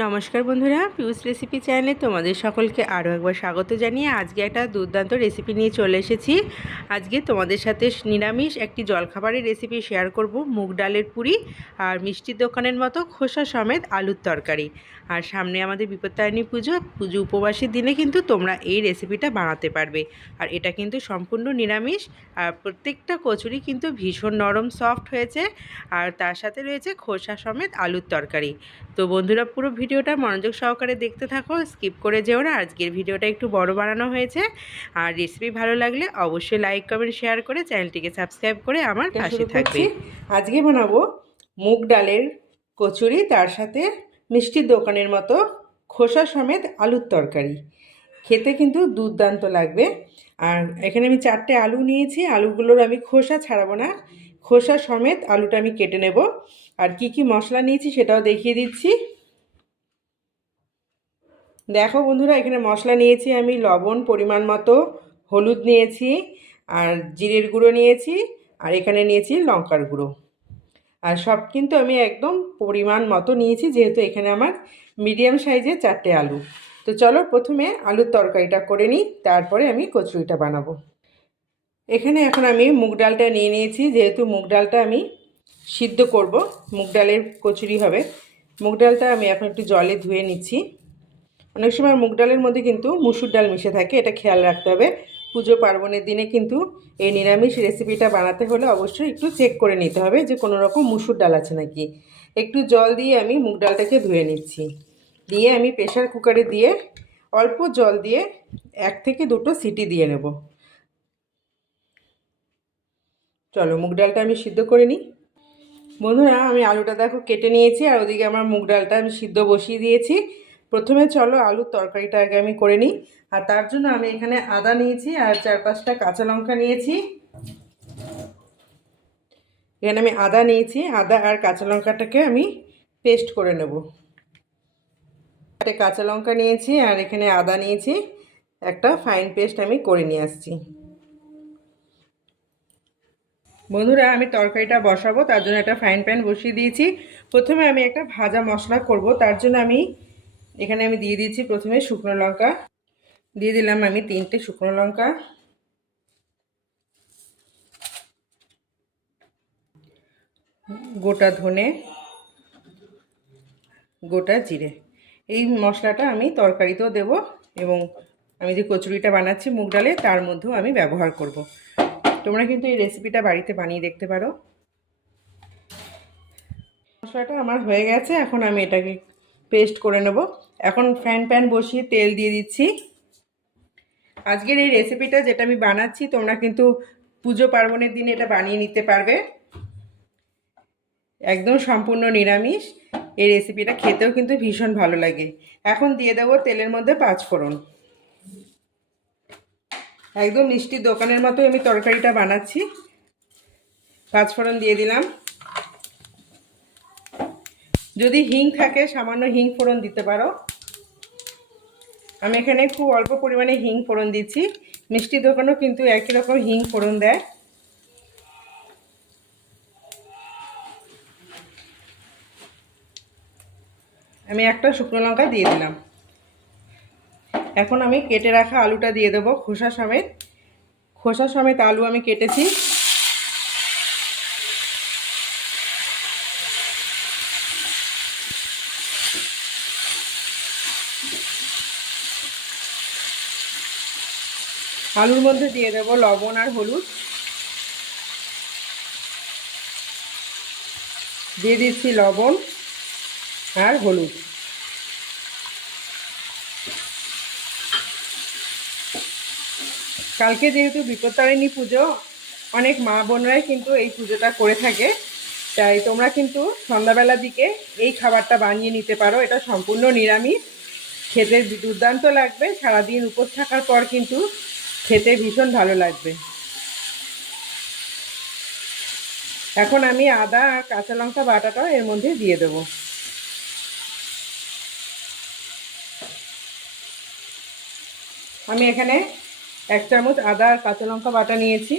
নমস্কার বন্ধুরা, পিউস রেসিপি চ্যানেলে তোমাদের সকলকে আরও একবার স্বাগত জানিয়ে আজকে একটা দুর্দান্ত রেসিপি নিয়ে চলে এসেছি। আজকে তোমাদের সাথে নিরামিষ একটি জলখাবারের রেসিপি শেয়ার করব। মুগ ডালের পুরি আর মিষ্টির দোকানের মতো খোসা সমেত আলুর তরকারি। আর সামনে আমাদের বিপত্তারিণী পুজো উপবাসের দিনে কিন্তু তোমরা এই রেসিপিটা বানাতে পারবে। আর এটা কিন্তু সম্পূর্ণ নিরামিষ, আর প্রত্যেকটা কচুরি কিন্তু ভীষণ নরম সফট হয়েছে, আর তার সাথে রয়েছে খোসা সমেত আলুর তরকারি। তো বন্ধুরা, পুরো ভিডিওটা মনোযোগ সহকারে দেখতে থাকো, স্কিপ করে যেও না। আজকের ভিডিওটা একটু বড় বানানো হয়েছে, আর রেসিপি ভালো লাগলে অবশ্যই লাইক কমেন্ট শেয়ার করে চ্যানেলটিকে সাবস্ক্রাইব করে আমার পাশে থাকবে। আজকে বানাবো মুগ ডালের কচুরি, তার সাথে মিষ্টির দোকানের মতো খোসা সমেত আলুর তরকারি। খেতে কিন্তু দুর্দান্ত লাগবে। আর এখানে আমি 4টে আলু নিয়েছি। আলুগুলোর আমি খোসা ছাড়াবো না, খোসা সমেত আলুটা আমি কেটে নেব। আর কি কি মশলা নিয়েছি সেটাও দেখিয়ে দিচ্ছি। দেখো বন্ধুরা, এখানে মশলা নিয়েছি আমি লবণ পরিমাণ মতো, হলুদ নিয়েছি, আর জিরের গুঁড়ো নিয়েছি, আর এখানে নিয়েছি লঙ্কার গুঁড়ো। আর সব কিন্তু আমি একদম পরিমাণ মতো নিয়েছি, যেহেতু এখানে আমার মিডিয়াম সাইজের 4টে আলু। তো চলো প্রথমে আলুর তরকারিটা করে নিই, তারপরে আমি কচুরিটা বানাবো। এখানে এখন আমি মুগ ডালটা নিয়ে নিয়েছি। যেহেতু মুগ ডালটা আমি সিদ্ধ করব, মুগ ডালের কচুরি হবে, মুগ ডালটা আমি এখন একটু জলে ধুয়ে নিচ্ছি। অনেক সময় মুগ ডালের মধ্যে কিন্তু মুসুর ডাল মিশে থাকে, এটা খেয়াল রাখতে হবে। পুজো পার্বণের দিনে কিন্তু এই নিরামিষ রেসিপিটা বানাতে হলে অবশ্যই একটু চেক করে নিতে হবে যে কোনো রকম মুসুর ডাল আছে নাকি। একটু জল দিয়ে আমি মুগ ডালটাকে ধুয়ে নিচ্ছি। দিয়ে আমি প্রেশার কুকারে দিয়ে অল্প জল দিয়ে 1 থেকে 2টো সিটি দিয়ে নেব। চলো মুগ ডালটা আমি সিদ্ধ করে নিই। বন্ধুরা, আমি আলুটা দেখো কেটে নিয়েছি, আর ওদিকে আমার মুগ ডালটা আমি সিদ্ধ বসিয়ে দিয়েছি। প্রথমে চলো আলুর তরকারিটা আগে আমি করে নিই। আর তার জন্য আমি এখানে আদা নিয়েছি আর 4-5টা কাঁচা লঙ্কা নিয়েছি। এখানে আমি আদা নিয়েছি, আদা আর কাঁচা লঙ্কাটাকে আমি পেস্ট করে নেব। একটা কাঁচা লঙ্কা নিয়েছি আর এখানে আদা নিয়েছি, একটা ফাইন পেস্ট আমি করে নিয়ে আসছি। বন্ধুরা, আমি তরকারিটা বসাবো, তার জন্য একটা ফ্রাইং প্যান বসিয়ে দিয়েছি। প্রথমে আমি একটা ভাজা মশলা করব, তার জন্য এখানে আমি দিয়ে দিয়েছি প্রথমে শুকনো লঙ্কা। দিয়ে দিলাম আমি 3টে শুকনো লঙ্কা, গোটা ধনে, গোটা জিরে। এই মশলাটা আমি তরকারিতেও দেব, এবং আমি যে কচুরিটা বানাচ্ছি মুগ ডালে তার মধ্যেও আমি ব্যবহার করব। তোমরা কিন্তু এই রেসিপিটা বাড়িতে বানিয়ে দেখতে পারো। মশলাটা আমার হয়ে গেছে, এখন আমি এটাকে পেস্ট করে নেব। এখন ফ্রাইং প্যান বসিয়ে তেল দিয়ে দিচ্ছি। আজকের এই রেসিপিটা যেটা আমি বানাচ্ছি, তোমরা কিন্তু পুজো পার্বণের দিনে এটা বানিয়ে নিতে পারবে। একদম সম্পূর্ণ নিরামিষ। এই রেসিপিটা খেতেও কিন্তু ভীষণ ভালো লাগে। এখন দিয়ে দেবো তেলের মধ্যে 5 ফোড়ন। একদম মিষ্টির দোকানের মতো আমি তরকারিটা বানাচ্ছি। 5 ফোড়ন দিয়ে দিলাম। যদি হিং থাকে সামান্য হিং ফোড়ন দিতে পারো। আমি এখানে খুব অল্প পরিমাণে হিং ফোড়ন দিচ্ছি। মিষ্টির দোকানেও কিন্তু একই রকম হিং ফোড়ন দেয়। আমি একটা শুকনো লঙ্কা দিয়ে দিলাম। এখন আমি কেটে রাখা আলুটা দিয়ে দেবো খোসা সমেত। খোসা সমেত আলু আমি কেটেছি। আলুর মধ্যে দিয়ে দেবো লবণ আর হলুদ। দিয়ে দিচ্ছি লবণ আর হলুদ। কালকে যেহেতু বিপত্তারিণী পুজো, অনেক মা বোনরাই কিন্তু এই পুজোটা করে থাকে, তাই তোমরা কিন্তু সন্ধ্যাবেলার দিকে এই খাবারটা বানিয়ে নিতে পারো। এটা সম্পূর্ণ নিরামিষ, খেতে দুর্দান্ত লাগবে। সারাদিন উপোস থাকার পর কিন্তু খেতে ভীষণ ভালো লাগবে। এখন আমি আদা আর কাঁচা লঙ্কা বাটাটা এর মধ্যে দিয়ে দেবো। আমি এখানে 1 চামচ আদা আর কাঁচা লঙ্কা বাটা নিয়েছি।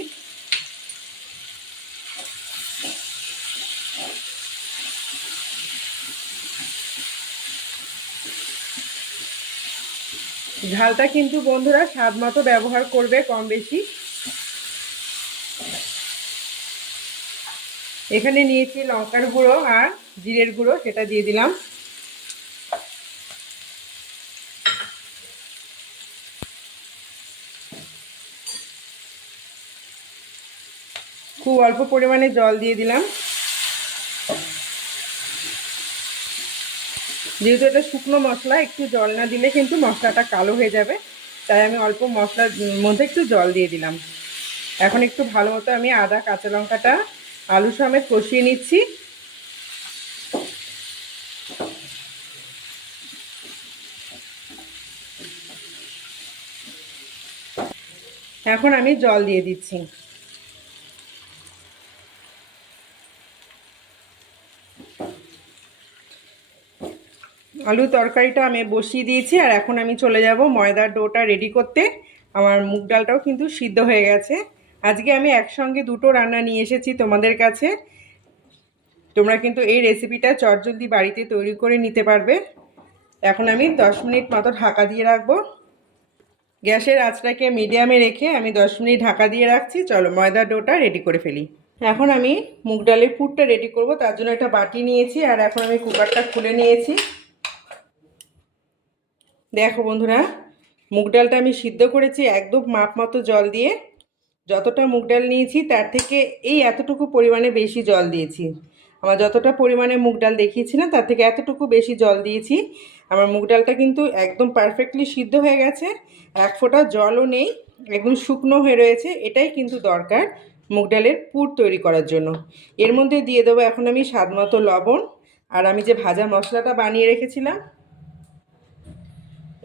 ঝালটা কিন্তু বন্ধুরা স্বাদ মতো ব্যবহার করবে, কম বেশি। এখানে নিয়েছি লঙ্কার গুঁড়ো আর জিরের গুঁড়ো, সেটা দিয়ে দিলাম। খুব অল্প পরিমাণে জল দিয়ে দিলাম। যেহেতু এটা শুকনো মশলা, একটু জল না দিলে কিন্তু মশলাটা কালো হয়ে যাবে, তাই আমি অল্প মশলার মধ্যে একটু জল দিয়ে দিলাম। এখন একটু ভালো মতো আমি আদা কাঁচা লঙ্কাটা আলু সমেত কষিয়ে নিচ্ছি। এখন আমি জল দিয়ে দিচ্ছি। আলু তরকারিটা আমি বসিয়ে দিয়েছি, আর এখন আমি চলে যাব ময়দার ডোটা রেডি করতে। আমার মুগ ডালটাও কিন্তু সিদ্ধ হয়ে গেছে। আজকে আমি একসঙ্গে দুটো রান্না নিয়ে এসেছি তোমাদের কাছে। তোমরা কিন্তু এই রেসিপিটা চটজলদি বাড়িতে তৈরি করে নিতে পারবে। এখন আমি 10 মিনিট মতো ঢাকা দিয়ে রাখবো। গ্যাসের আঁচটাকে মিডিয়ামে রেখে আমি 10 মিনিট ঢাকা দিয়ে রাখছি। চলো ময়দার ডোটা রেডি করে ফেলি। এখন আমি মুগ ডালের পুরটা রেডি করব, তার জন্য একটা বাটি নিয়েছি, আর এখন আমি কুকারটা খুলে নিয়েছি। দেখো বন্ধুরা, মুগ ডালটা আমি সিদ্ধ করেছি একদম মাপ মতো জল দিয়ে। যতটা মুগ ডাল নিয়েছি তার থেকে এই এতটুকু পরিমাণে বেশি জল দিয়েছি। আমার যতটা পরিমাণে মুগ ডাল দেখিয়েছিলাম তার থেকে এতটুকু বেশি জল দিয়েছি। আমার মুগ ডালটা কিন্তু একদম পারফেক্টলি সিদ্ধ হয়ে গেছে, এক ফোঁটা জলও নেই, একদম শুকনো হয়ে রয়েছে। এটাই কিন্তু দরকার মুগ ডালের পুর তৈরি করার জন্য। এর মধ্যে দিয়ে দেবো এখন আমি স্বাদ মতো লবণ, আর আমি যে ভাজা মশলাটা বানিয়ে রেখেছিলাম,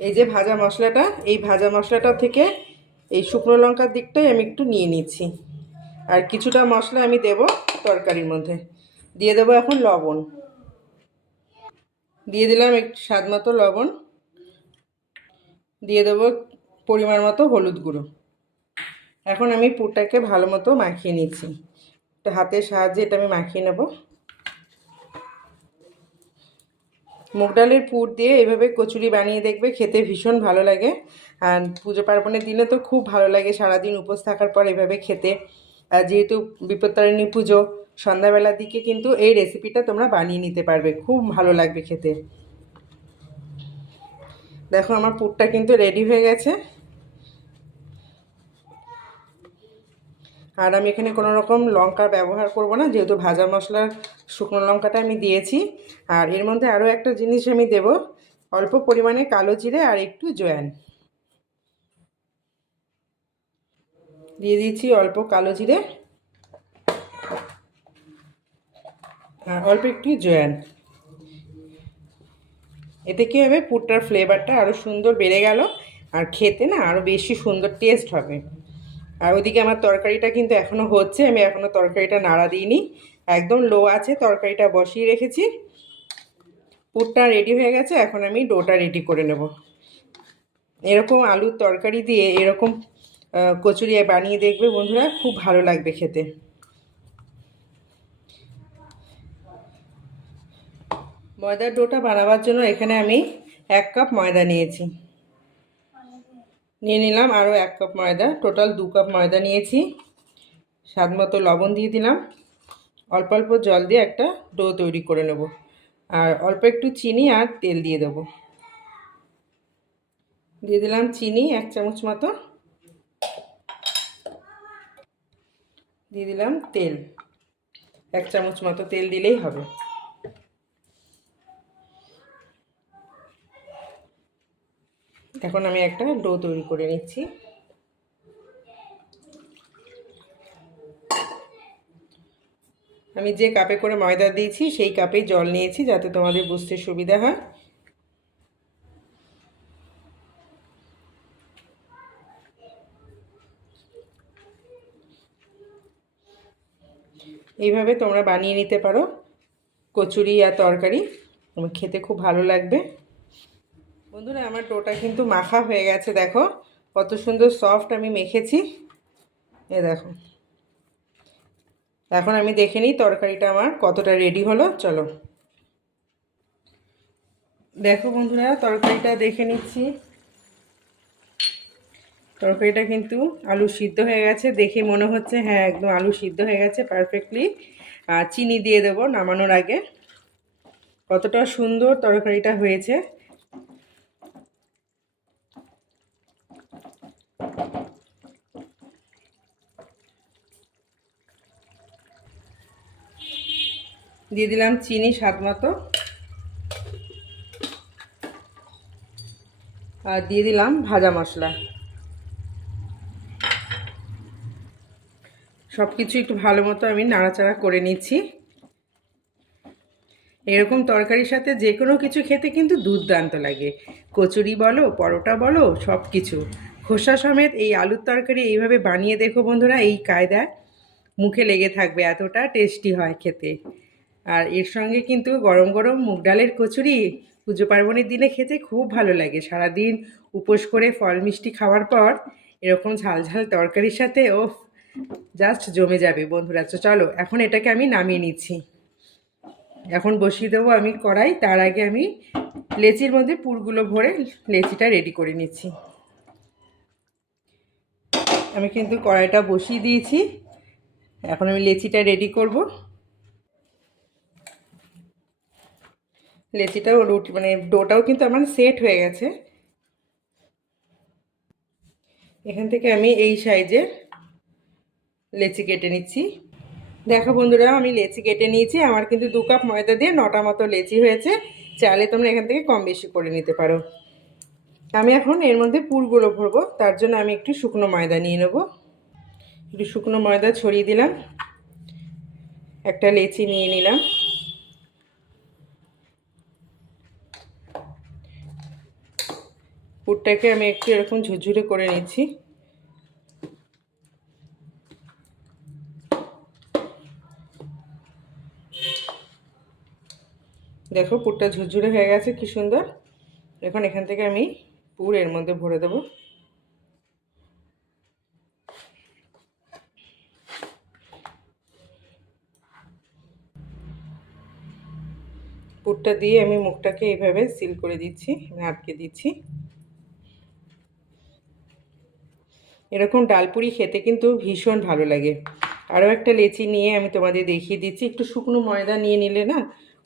এই যে ভাজা মশলাটা, এই ভাজা মশলাটা থেকে এই শুকনো লঙ্কার দিকটাই আমি একটু নিয়ে নিচ্ছি। আর কিছুটা মশলা আমি দেব তরকারির মধ্যে। দিয়ে দেবো এখন লবণ, দিয়ে দিলাম একটু স্বাদ মতো লবণ, দিয়ে দেবো পরিমাণ মতো হলুদ গুঁড়ো। এখন আমি পুরটাকে ভালো মতো মাখিয়ে নিচ্ছি। একটা হাতের সাহায্যে এটা আমি মাখিয়ে নেব। মুগ ডালের পুর দিয়ে এইভাবে কচুরি বানিয়ে দেখবে, খেতে ভীষণ ভালো লাগে। আর পুজো পার্বণের দিনে তো খুব ভালো লাগে সারাদিন উপোস থাকার পর এভাবে খেতে। আর যেহেতু বিপত্তারিণী পুজো, সন্ধ্যাবেলার দিকে কিন্তু এই রেসিপিটা তোমরা বানিয়ে নিতে পারবে, খুব ভালো লাগবে খেতে। দেখো আমার পুরটা কিন্তু রেডি হয়ে গেছে। আর আমি এখানে কোনো রকম লঙ্কা ব্যবহার করব না, যেহেতু ভাজা মশলার শুকনো লঙ্কাটা আমি দিয়েছি। আর এর মধ্যে আরও একটা জিনিস আমি দেব, অল্প পরিমাণে কালো জিরে আর একটু জোয়ান দিয়ে দিচ্ছি। অল্প কালো জিরে আর অল্প একটু জোয়ান। এতে কী হবে, পুরটার ফ্লেভারটা আরও সুন্দর বেড়ে গেল, আর খেতে না আরও বেশি সুন্দর টেস্ট হবে। আর ওদিকে আমার তরকারিটা কিন্তু এখনও হচ্ছে, আমি এখনও তরকারিটা নাড়া দিইনি, একদম লো আছে তরকারিটা বসিয়ে রেখেছি। পুরটা রেডি হয়ে গেছে, এখন আমি ডোটা রেডি করে নেব। এরকম আলুর তরকারি দিয়ে এরকম কচুরি বানিয়ে দেখবে বন্ধুরা, খুব ভালো লাগবে খেতে। ময়দার ডোটা বানাবার জন্য এখানে আমি 1 কাপ ময়দা নিয়েছি, নিয়ে নিলাম আরও 1 কাপ ময়দা, টোটাল 2 কাপ ময়দা নিয়েছি। স্বাদ মতো লবণ দিয়ে দিলাম। অল্প অল্প জল দিয়ে একটা ডো তৈরি করে নেব। আর অল্প একটু চিনি আর তেল দিয়ে দেবো। দিয়ে দিলাম চিনি 1 চামচ মতো, দিয়ে দিলাম তেল 1 চামচ মতো, তেল দিলেই হবে। এখন আমি একটা ডো তৈরি করে নিচ্ছি। আমি যে কাপে করে ময়দা দিয়েছি সেই কাপেই জল নিয়েছি, যাতে তোমাদের বুঝতে সুবিধা হয়। এইভাবে তোমরা বানিয়ে নিতে পারো কচুরি আর তরকারি, তোমার খেতে খুব ভালো লাগবে। বন্ধুরা আমার ডোটা কিন্তু মাখা হয়ে গেছে, দেখো কত সুন্দর সফট আমি মেখেছি। দেখো, এখন আমি দেখে নিই তরকারিটা আমার কতটা রেডি হলো। চলো দেখো বন্ধুরা, তরকারিটা দেখে নিচ্ছি। তরকারিটা কিন্তু আলু সিদ্ধ হয়ে গেছে, দেখে মনে হচ্ছে হ্যাঁ একদম আলু সিদ্ধ হয়ে গেছে পারফেক্টলি। আর চিনি দিয়ে দেবো নামানোর আগে। কতটা সুন্দর তরকারিটা হয়েছে। দিয়ে দিলাম চিনি স্বাদ মতো, আর দিয়ে দিলাম ভাজা মশলা। সব কিছু একটু ভালো মতো আমি নাড়াচাড়া করে নিচ্ছি। এরকম তরকারির সাথে যে কোনো কিছু খেতে কিন্তু দুর্দান্ত লাগে। কচুরি বলো, পরোটা বলো, সব কিছু। খোসা সমেত এই আলুর তরকারি এইভাবে বানিয়ে দেখো বন্ধুরা, এই কায়দায় মুখে লেগে থাকবে, এতটা টেস্টি হয় খেতে। আর এর সঙ্গে কিন্তু গরম গরম মুগ ডালের কচুরি পুজো পার্বণের দিনে খেতে খুব ভালো লাগে। সারাদিন উপোস করে ফল মিষ্টি খাওয়ার পর এরকম ঝাল ঝাল তরকারির সাথে ও জাস্ট জমে যাবে বন্ধুরা। তো চলো এখন এটাকে আমি নামিয়ে নিচ্ছি। এখন বসিয়ে দেবো আমি কড়াই। তার আগে আমি লেচির মধ্যে পুরগুলো ভরে লেচিটা রেডি করে নিচ্ছি। আমি কিন্তু কড়াইটা বসিয়ে দিয়েছি, এখন আমি লেচিটা রেডি করব। লেচিটাও রুটি মানে ডোটাও কিন্তু আমার সেট হয়ে গেছে। এখান থেকে আমি এই সাইজের লেচি কেটে নিচ্ছি। দেখো বন্ধুরা, আমি লেচি কেটে নিয়েছি। আমার কিন্তু 2 কাপ ময়দা দিয়ে 9টা মতো লেচি হয়েছে। চাইলে তোমরা এখান থেকে কম বেশি করে নিতে পারো। আমি এখন এর মধ্যে পুরগুলো ভরবো, তার জন্য আমি একটু শুকনো ময়দা নিয়ে নেব। একটু শুকনো ময়দা ছড়িয়ে দিলাম, একটা লেচি নিয়ে নিলাম। পুরটাকে আমি একটু এরকম ঝুরঝুরে করে নিচ্ছি। দেখো পুরটা ঝুরঝুরে হয়ে গেছে, কি সুন্দর। এখন এখান থেকে আমি পুর এর মধ্যে ভরে দেব। পুরটা দিয়ে আমি মুখটাকে এইভাবে সিল করে দিচ্ছি, আটকে দিচ্ছি। এরকম ডালপুরি খেতে কিন্তু ভীষণ ভালো লাগে। আরও একটা লেচি নিয়ে আমি তোমাদের দেখিয়ে দিচ্ছি। একটু শুকনো ময়দা নিয়ে নিলে না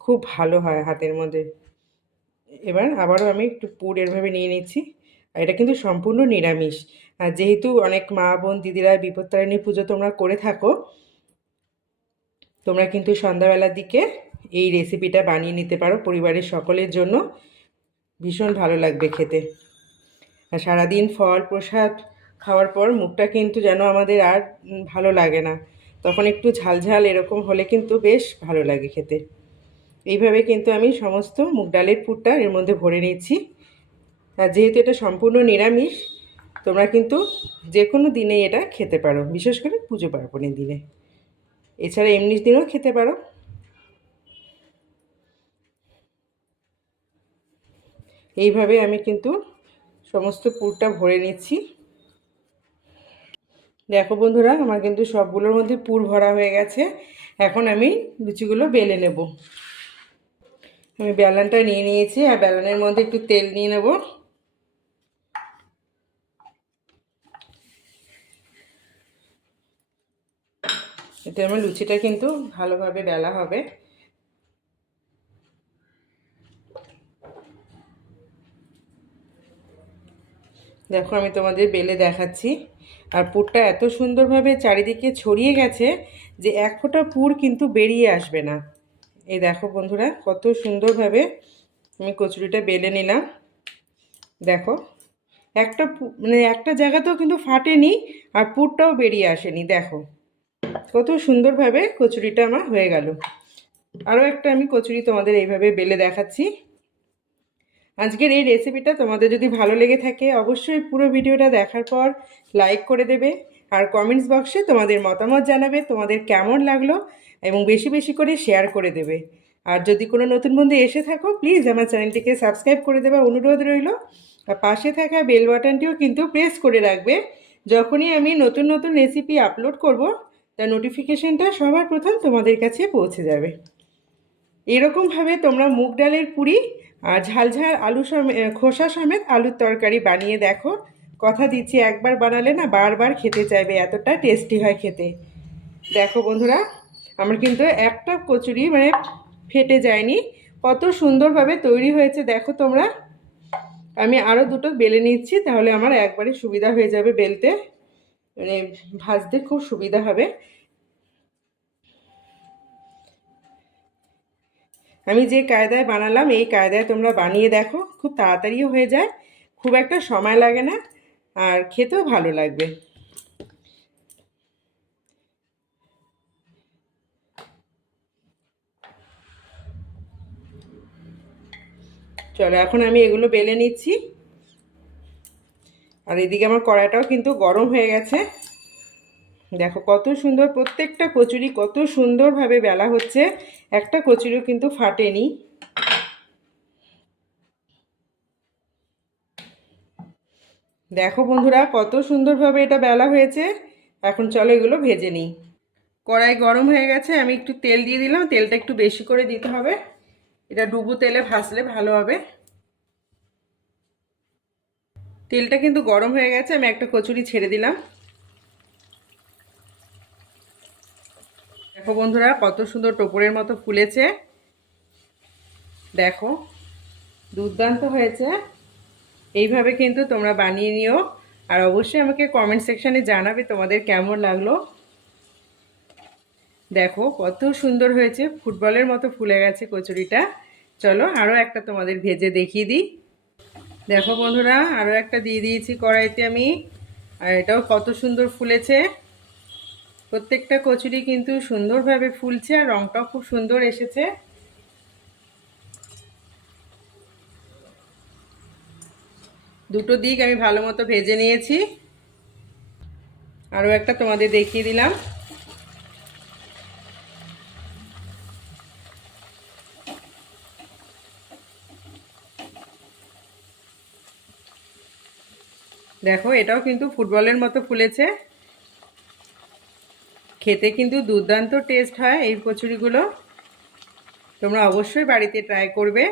খুব ভালো হয় হাতের মধ্যে। এবার আবারও আমি একটু পুর এরভাবে নিয়ে নিচ্ছি। আর এটা কিন্তু সম্পূর্ণ নিরামিষ। আর যেহেতু অনেক মা বোন দিদিরা বিপত্তারিণী পুজো তোমরা করে থাকো, তোমরা কিন্তু সন্ধ্যাবেলার দিকে এই রেসিপিটা বানিয়ে নিতে পারো পরিবারের সকলের জন্য। ভীষণ ভালো লাগবে খেতে। আর সারাদিন ফল প্রসাদ খাওয়ার পর মুখটা কিন্তু যেন আমাদের আর ভালো লাগে না, তখন একটু ঝাল ঝাল এরকম হলে কিন্তু বেশ ভালো লাগে খেতে। এইভাবে কিন্তু আমি সমস্ত মুগ ডালের পুরটা এর মধ্যে ভরে নিচ্ছি। আর যেহেতু এটা সম্পূর্ণ নিরামিষ, তোমরা কিন্তু যে কোনো দিনে এটা খেতে পারো, বিশেষ করে পুজো পার্বণের দিনে। এছাড়া এমনি দিনেও খেতে পারো। এইভাবে আমি কিন্তু সমস্ত পুরটা ভরে নিচ্ছি। দেখো বন্ধুরা, আমার কিন্তু সবগুলোর মধ্যে পুর ভরা হয়ে গেছে। এখন আমি লুচিগুলো বেলে নেব। আমি বেলনটা নিয়ে নিয়েছি, আর বেলনের মধ্যে একটু তেল নিয়ে নেব। এতে আমার লুচিটা কিন্তু ভালোভাবে বেলা হবে। দেখো আমি তোমাদের বেলে দেখাচ্ছি। আর পুরটা এত সুন্দরভাবে চারিদিকে ছড়িয়ে গেছে যে এক ফোঁটা পুর কিন্তু বেরিয়ে আসবে না। এই দেখো বন্ধুরা, কত সুন্দরভাবে আমি কচুরিটা বেলে নিলাম। দেখো একটা মানে একটা জায়গাতেও কিন্তু ফাটেনি, আর পুরটাও বেরিয়ে আসেনি। দেখো কত সুন্দরভাবে কচুরিটা আমার হয়ে গেল। আরও একটা আমি কচুরি তোমাদের এইভাবে বেলে দেখাচ্ছি। আজকের এই রেসিপিটা তোমাদের যদি ভালো লেগে থাকে, অবশ্যই পুরো ভিডিওটা দেখার পর লাইক করে দেবে। আর কমেন্টস বক্সে তোমাদের মতামত জানাবে তোমাদের কেমন লাগলো, এবং বেশি বেশি করে শেয়ার করে দেবে। আর যদি কোনো নতুন বন্ধু এসে থাকো, প্লিজ আমার চ্যানেলটিকে সাবস্ক্রাইব করে দেওয়ার অনুরোধ রইল। আর পাশে থাকা বেল বাটনটিও কিন্তু প্রেস করে রাখবে। যখনই আমি নতুন নতুন রেসিপি আপলোড করব, তার নোটিফিকেশনটা সবার প্রথম তোমাদের কাছে পৌঁছে যাবে। এরকমভাবে তোমরা মুগ ডালের পুরি আর ঝাল ঝাল আলু খোসা সমেত আলুর তরকারি বানিয়ে দেখো, কথা দিচ্ছি একবার বানালে না বারবার খেতে চাইবে, এতটা টেস্টি হয় খেতে। দেখো বন্ধুরা, আমার কিন্তু একটা কচুরি মানে ফেটে যায়নি, কত সুন্দরভাবে তৈরি হয়েছে দেখো তোমরা। আমি আরও দুটো বেলে নিচ্ছি, তাহলে আমার একবারে সুবিধা হয়ে যাবে বেলতে, মানে ভাজতে খুব সুবিধা হবে। আমি যে কায়দায় বানালাম এই কায়দায় তোমরা বানিয়ে দেখো, খুব তাড়াতাড়িও হয়ে যায়, খুব একটা সময় লাগে না, আর খেতেও ভালো লাগবে। চলো এখন আমি এগুলো বেলে নিচ্ছি। আর এদিকে আমার কড়াইটাও কিন্তু গরম হয়ে গেছে। দেখো কত সুন্দর, প্রত্যেকটা কচুরি কত সুন্দরভাবে বেলা হচ্ছে, একটা কচুরিও কিন্তু ফাটেনি। দেখো বন্ধুরা কত সুন্দরভাবে এটা বেলা হয়েছে। এখন চলো এগুলো ভেজে নিই। কড়াই গরম হয়ে গেছে, আমি একটু তেল দিয়ে দিলাম, তেলটা একটু বেশি করে দিতে হবে, এটা ডুবো তেলে ভাজলে ভালো হবে। তেলটা কিন্তু গরম হয়ে গেছে, আমি একটা কচুরি ছেড়ে দিলাম। দেখো বন্ধুরা কত সুন্দর টোপরের মতো ফুলেছে, দেখো দুর্দান্ত হয়েছে। এইভাবে কিন্তু তোমরা বানিয়ে নিও, আর অবশ্যই আমাকে কমেন্ট সেকশানে জানাবে তোমাদের কেমন লাগলো। দেখো কত সুন্দর হয়েছে, ফুটবলের মতো ফুলে গেছে কচুরিটা। চলো আরও একটা তোমাদের ভেজে দেখিয়ে দিই। দেখো বন্ধুরা আরও একটা দিয়ে দিয়েছি কড়াইতে আমি, আর এটাও কত সুন্দর ফুলেছে। প্রত্যেকটা কচুরি কিন্তু সুন্দরভাবে ফুলছে, আর রঙটাও খুব সুন্দর এসেছে। দুটো দিক আমি ভালো মতো ভেজে নিয়েছি, আরও একটা তোমাদের দেখিয়ে দিলাম। দেখো এটাও কিন্তু ফুটবলের মতো ফুলেছে, খেতে কিন্তু দুর্দান্ত টেস্ট হয় এই কচুরিগুলো, তোমরা অবশ্যই বাড়িতে ট্রাই করবে।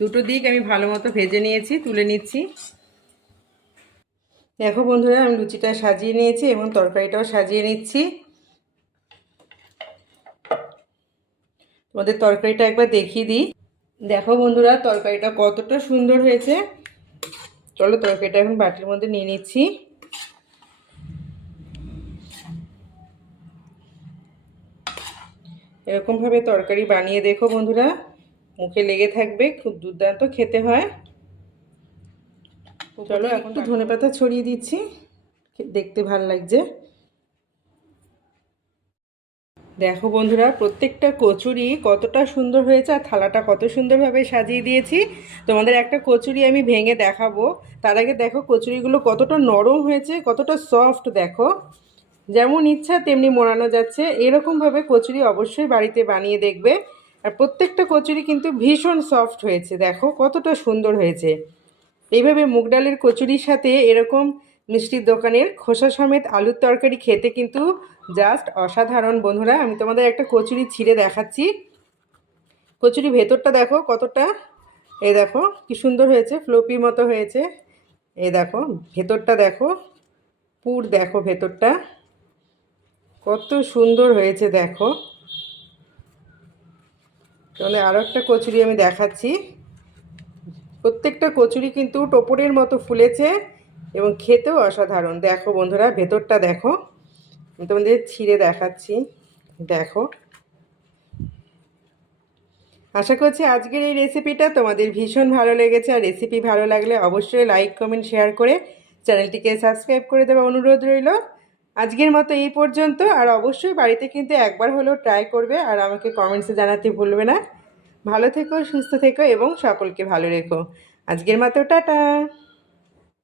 দুটো দিক আমি ভালো মতো ভেজে নিয়েছি, তুলে নিচ্ছি। দেখো বন্ধুরা আমি লুচিটা সাজিয়ে নিয়েছি এবং তরকারিটাও সাজিয়ে নিচ্ছি। তোমাদের তরকারিটা একবার দেখিয়ে দিই। দেখো বন্ধুরা তরকারিটা কতটা সুন্দর হয়েছে। চলো তরকারিটা এখন বাটির মধ্যে নিয়ে নিচ্ছি। এরকমভাবে তরকারি বানিয়ে দেখো বন্ধুরা, মুখে লেগে থাকবে, খুব দুর্দান্ত খেতে হয়। চলো একটু ধনেপাতা ছড়িয়ে দিচ্ছি, দেখতে ভালো লাগছে। দেখো বন্ধুরা প্রত্যেকটা কচুরি কতটা সুন্দর হয়েছে, আর থালাটা কত সুন্দরভাবে সাজিয়ে দিয়েছি। তোমাদের একটা কচুরি আমি ভেঙে দেখাবো, তার আগে দেখো কচুরিগুলো কতটা নরম হয়েছে, কতটা সফট। দেখো যেমন ইচ্ছা তেমনি মোড়ানো যাচ্ছে, এরকমভাবে কচুরি অবশ্যই বাড়িতে বানিয়ে দেখবে। আর প্রত্যেকটা কচুরি কিন্তু ভীষণ সফট হয়েছে, দেখো কতটা সুন্দর হয়েছে। এইভাবে মুগ ডালের কচুরির সাথে এরকম মিষ্টির দোকানের খোসা সমেত আলুর তরকারি খেতে কিন্তু জাস্ট অসাধারণ। বন্ধুরা আমি তোমাদের একটা কচুরি ছিঁড়ে দেখাচ্ছি, কচুরি ভেতরটা দেখো কতটা, এই দেখো কি সুন্দর হয়েছে, ফ্লোপি মতো হয়েছে। এই দেখো ভেতরটা দেখো, পুর দেখো ভেতরটা কত সুন্দর হয়েছে। দেখো তাহলে আরও একটা কচুরি আমি দেখাচ্ছি, প্রত্যেকটা কচুরি কিন্তু টোপরের মতো ফুলেছে এবং খেতেও অসাধারণ। দেখো বন্ধুরা ভেতরটা দেখো, আমি তোমাদের ছিঁড়ে দেখাচ্ছি। দেখো আশা করছি আজকের এই রেসিপিটা তোমাদের ভীষণ ভালো লেগেছে, আর রেসিপি ভালো লাগলে অবশ্যই লাইক কমেন্ট শেয়ার করে চ্যানেলটিকে সাবস্ক্রাইব করে দেওয়া অনুরোধ রইল। আজকের মতো এই পর্যন্ত, আর অবশ্যই বাড়িতে কিন্তু একবার হলেও ট্রাই করবে, আর আমাকে কমেন্টসে জানাতে ভুলবে না। ভালো থেকো, সুস্থ থেকো এবং সকলকে ভালো রেখো। আজকের মতো টাটা।